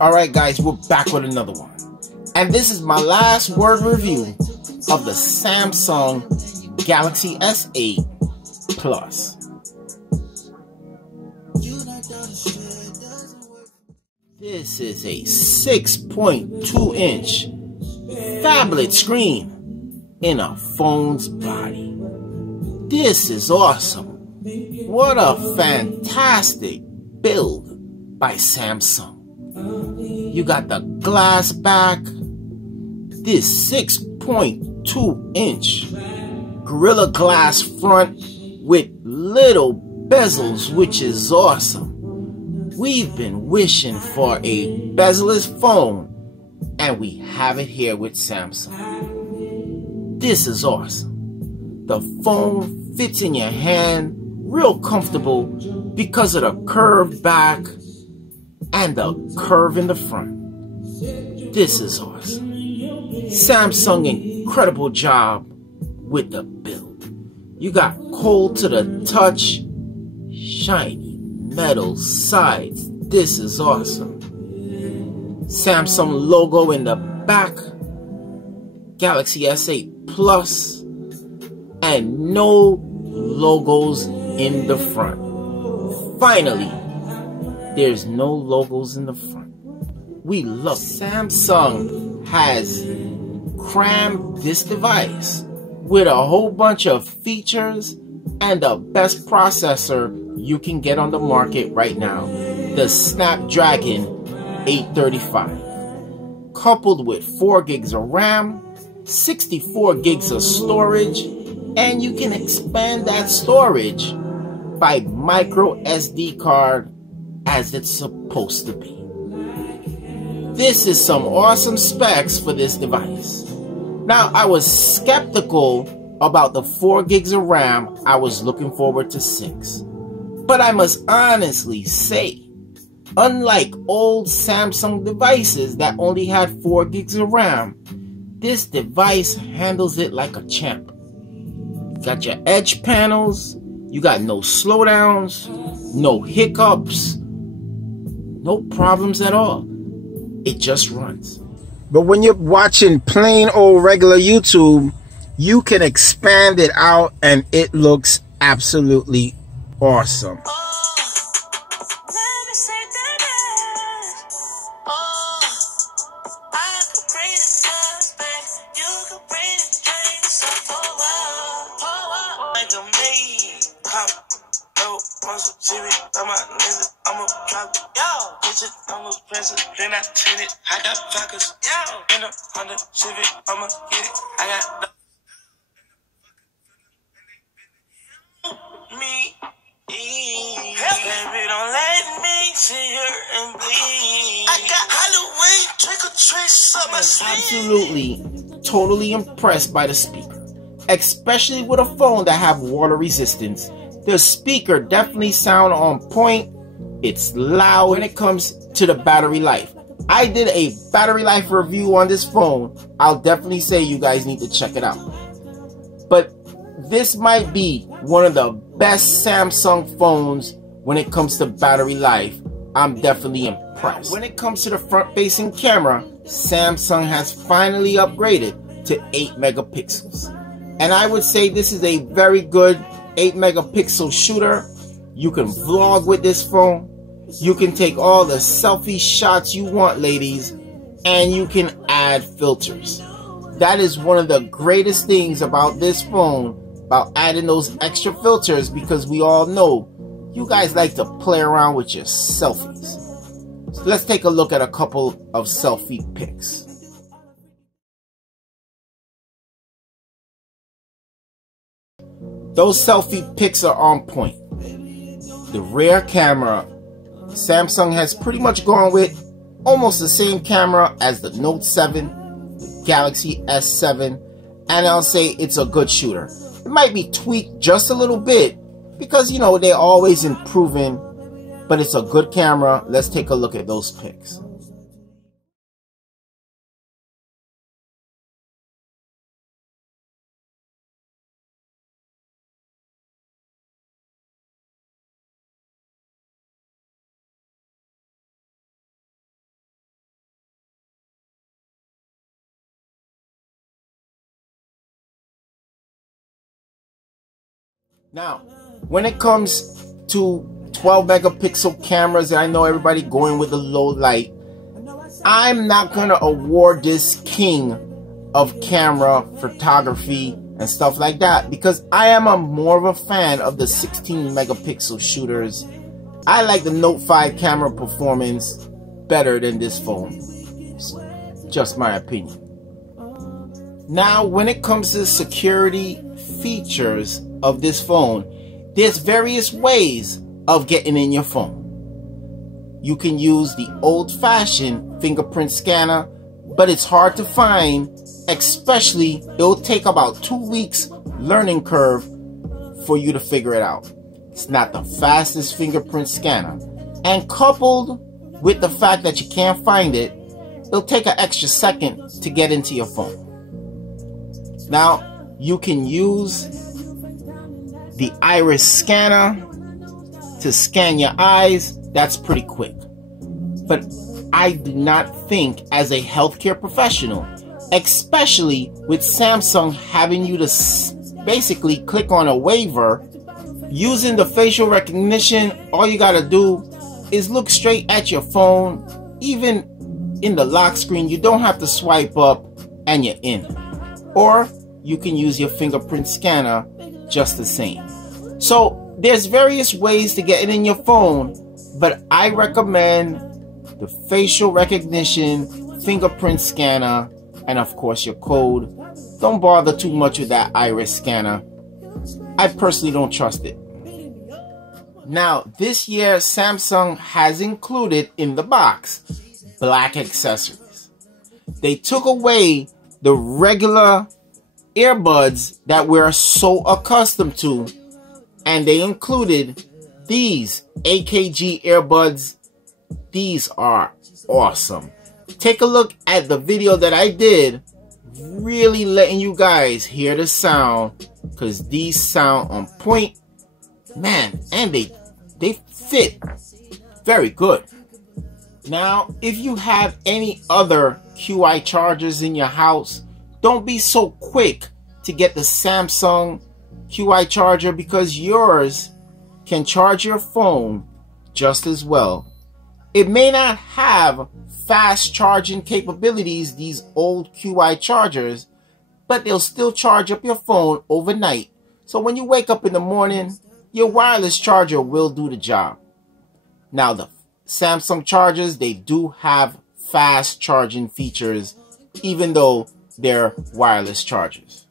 Alright guys, we're back with another one. And this is my last word review of the Samsung Galaxy S8 Plus. This is a 6.2 inch phablet screen in a phone's body. This is awesome. What a fantastic build by Samsung. You got the glass back, this 6.2 inch Gorilla Glass front with little bezels, which is awesome. We've been wishing for a bezel-less phone, and we have it here with Samsung. This is awesome. The phone fits in your hand real comfortable because of the curved back and the curve in the front. This is awesome. Samsung, incredible job with the build. You got cold to the touch, shiny metal sides. This is awesome. Samsung logo in the back, Galaxy S8 Plus, and no logos in the front. Finally, there's no logos in the front. We love Samsung has crammed this device with a whole bunch of features and the best processor you can get on the market right now, the Snapdragon 835, coupled with 4 gigs of RAM, 64 gigs of storage, and you can expand that storage by micro SD card as it's supposed to be. This is some awesome specs for this device. Now, I was skeptical about the 4 gigs of RAM. I was looking forward to 6. But I must honestly say, unlike old Samsung devices that only had 4 gigs of RAM, this device handles it like a champ. You got your edge panels, you got no slowdowns, no hiccups, no problems at all. It just runs. But when you're watching plain old regular YouTube, you can expand it out and it looks absolutely awesome. Then I turn it, I got fuckers, in a Honda Civic, I'ma get it, I got me, baby, don't let me sit here and bleed. I got Halloween trick or treats up my sleeve. Absolutely, totally impressed by the speaker, especially with a phone that have water resistance. The speaker definitely sound on point. It's loud. When it comes to the battery life, I did a battery life review on this phone. I'll definitely say you guys need to check it out. But this might be one of the best Samsung phones when it comes to battery life. I'm definitely impressed. When it comes to the front-facing camera, Samsung has finally upgraded to 8 megapixels. And I would say this is a very good 8 megapixel shooter. You can vlog with this phone. You can take all the selfie shots you want, ladies, and you can add filters. That is one of the greatest things about this phone, about adding those extra filters, because we all know you guys like to play around with your selfies. So let's take a look at a couple of selfie pics. Those selfie pics are on point. The rear camera, Samsung has pretty much gone with almost the same camera as the Note 7, Galaxy S7, and I'll say it's a good shooter. It might be tweaked just a little bit because, you know, they're always improving, but it's a good camera. Let's take a look at those pics. Now, when it comes to 12 megapixel cameras, I know everybody going with the low light. I'm not gonna award this king of camera photography and stuff like that, because I am more of a fan of the 16 megapixel shooters. I like the Note 5 camera performance better than this phone. It's just my opinion. Now, when it comes to security features of this phone, there's various ways of getting in your phone. You can use the old-fashioned fingerprint scanner, but it's hard to find, especially it'll take about 2 weeks learning curve for you to figure it out. It's not the fastest fingerprint scanner, and coupled with the fact that you can't find it, it'll take an extra second to get into your phone. Now, you can use the iris scanner to scan your eyes. That's pretty quick. But I do not think, as a healthcare professional, especially with Samsung having you to basically click on a waiver, using the facial recognition, all you gotta do is look straight at your phone. Even in the lock screen, you don't have to swipe up and you're in. Or you can use your fingerprint scanner just the same. So there's various ways to get it in your phone, but I recommend the facial recognition, fingerprint scanner, and of course your code. Don't bother too much with that iris scanner. I personally don't trust it. Now, this year Samsung has included in the box black accessories. They took away the regular earbuds that we're so accustomed to, and they included these AKG earbuds. These are awesome. Take a look at the video that I did, really letting you guys hear the sound, because these sound on point, man, and they fit very good. Now, if you have any other QI chargers in your house, don't be so quick to get the Samsung QI charger, because yours can charge your phone just as well. It may not have fast charging capabilities, these old QI chargers, but they'll still charge up your phone overnight. So when you wake up in the morning, your wireless charger will do the job. Now, the Samsung chargers, they do have fast charging features, even though they're wireless chargers.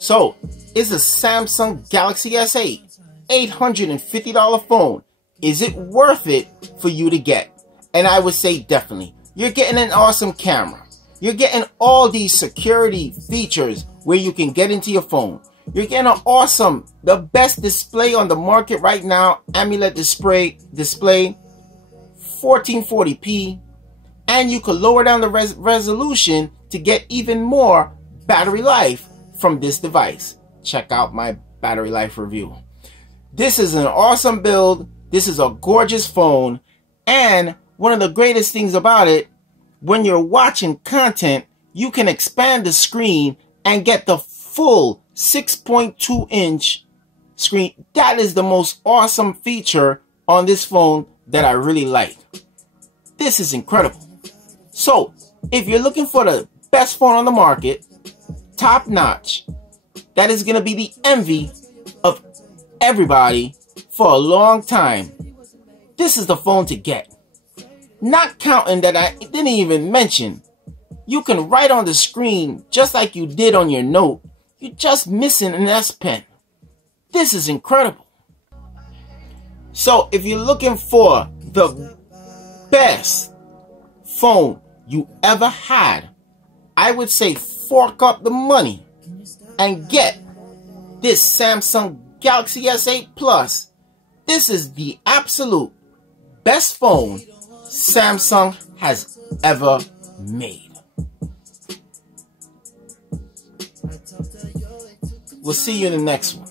So, is the Samsung Galaxy S8 $850 phone? Is it worth it for you to get? And I would say definitely. You're getting an awesome camera. You're getting all these security features where you can get into your phone. You're getting an awesome, the best display on the market right now, AMOLED display 1440p, and you can lower down the resolution to get even more battery life from this device. Check out my battery life review. This is an awesome build. This is a gorgeous phone, and one of the greatest things about it, when you're watching content, you can expand the screen and get the full 6.2-inch screen. That is the most awesome feature on this phone that I really like. This is incredible. So, if you're looking for the best phone on the market, top notch, that is going to be the envy of everybody for a long time, this is the phone to get. Not counting that I didn't even mention, you can write on the screen just like you did on your Note. You're just missing an S Pen. This is incredible. So if you're looking for the best phone you ever had, I would say fork up the money and get this Samsung Galaxy S8 Plus. This is the absolute best phone Samsung has ever made. We'll see you in the next one.